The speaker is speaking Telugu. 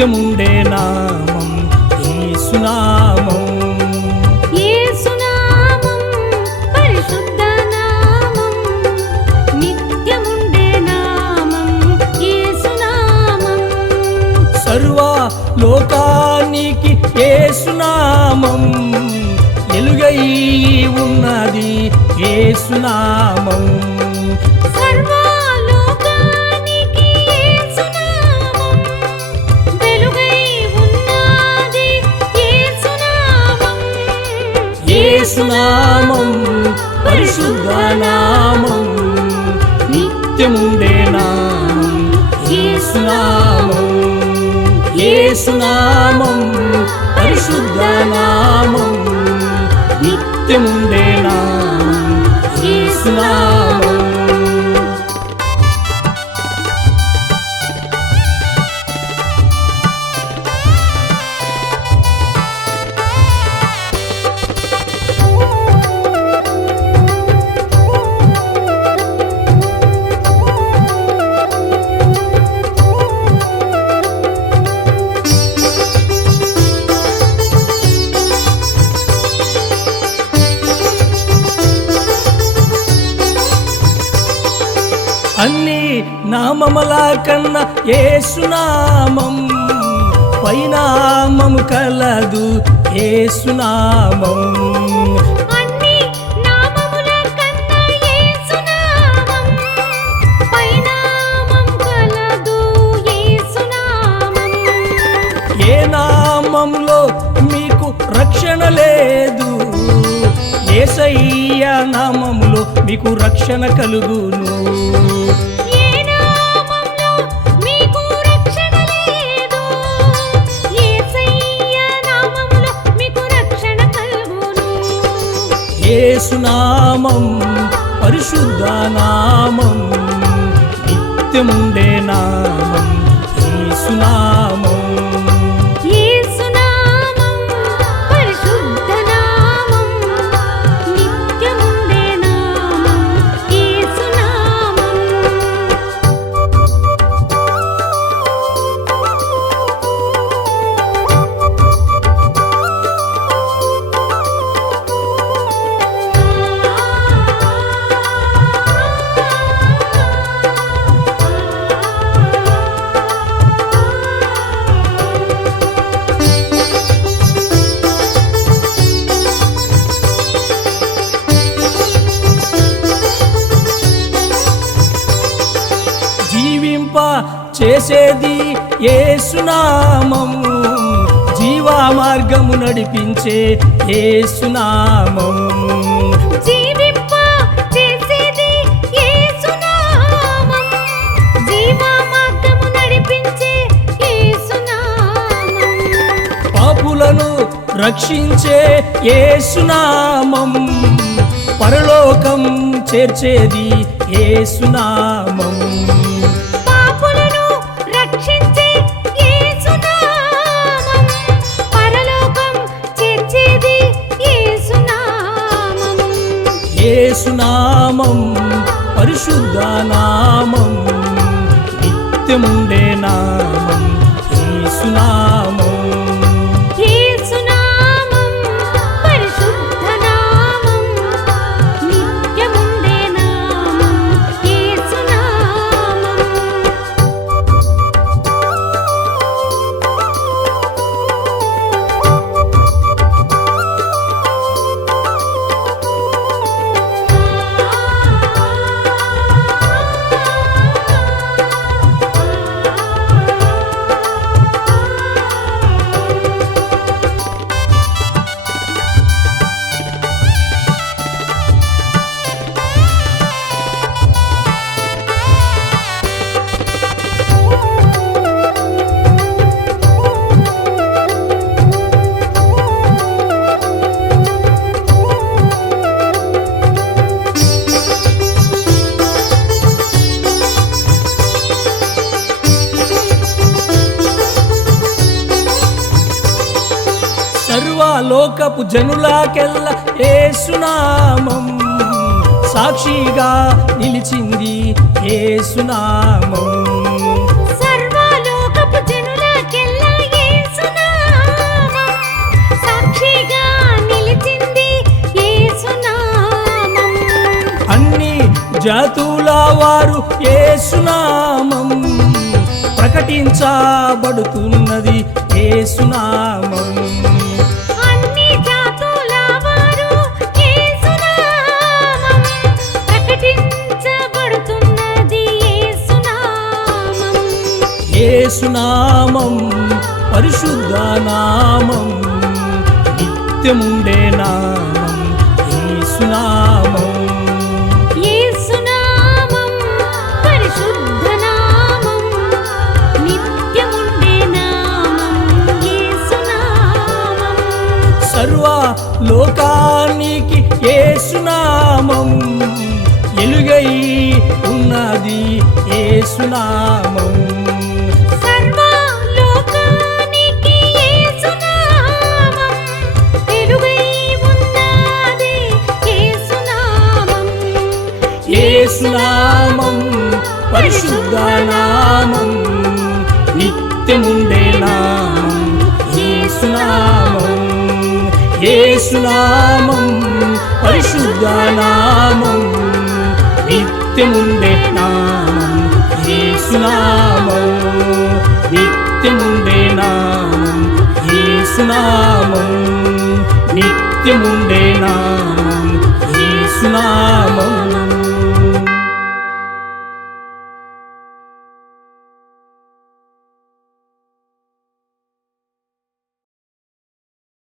నిత్యముండే నామం యేసునామం. యేసునామం పరిశుద్ధ నామం, నిత్యముండే నామం యేసునామం. సర్వ లోకానికి యేసునామం వెలుగై ఉన్నది యేసునామం. సర్వలోకానికి యేసునామం వెలుగై ఉన్నది యేసునామం. యేసునామం పరిశుద్ధ నామం, నిత్యముండే నామం యేసునామం. యేసునామం పరిశుద్ధ నామం, నిత్యముండే నామం యేసునామం. అన్ని నామముల కన్నా యేసునామం పైనామము కలదు యేసునామం. అన్ని నామముల కన్నా యేసునామం పైనామం కలదు యేసునామం. ఏ నామంలో మీకు రక్షణ లేదు, యేసయ్య నామములో మీకు రక్షణ కలుగును. ఏ నామములో మీకు రక్షణ లేదు, యేసయ్య నామములో మీకు రక్షణ కలుగును. యేసునామం పరిశుద్ధ నామం, నిత్యముండే నామం యేసునామం. యేసునామం పరిశుద్ధ నామం, నిత్యముండే నామం యేసునామం. జీవింప చేసేది యేసునామం, జీవా మార్గము నడిపించే యేసునామం. జీవింప చేసేది యేసునామం, జీవ మార్గము నడిపించే యేసునామం. పాపులను రక్షించే యేసునామం, పరలోకం చేర్చేది యేసునామం. పాపులను రక్షించే యేసునామం, పరలోకం చేర్చేది యేసునామం. యేసునామం పరిశుద్ధ నామం, నిత్యముండే నామం యేసునామం. యేసునామం పరిశుద్ధ నామం, నిత్యముండే నామం యేసునామం. లోకపు జనులాకెల్ల యేసునామం సాక్షిగా నిలిచింది యేసునామం. సర్వలోకపు జనులకెల్లా జాతుల వారు యేసునామం ప్రకటించబడుతున్నది యేసునామం అన్ని జాతుల వారు యేసునామం ప్రకటించబడుతున్నది యేసునామం యేసునామం పరిశుద్ధ నామం నిత్యముండే నామం యేసునామం యేసునామం పరిశుద్ధ నామం నిత్యముండే నామం యేసునామం సర్వ లోకానికి యేసునామం ఎలుగై ఉన్నది యేసునామం సర్వలోకానికి యేసునామం వెలుగై ఉన్నది యేసునామం యేసునామం పరిశుద్ధ నామం నిత్యముండే నామం యేసునామం యేసునామం పరిశుద్ధ నామం నిత్యముండే నామం యేసునామం నిత్యముండే నామం యేసునామం నిత్యముండే నామం యేసునామం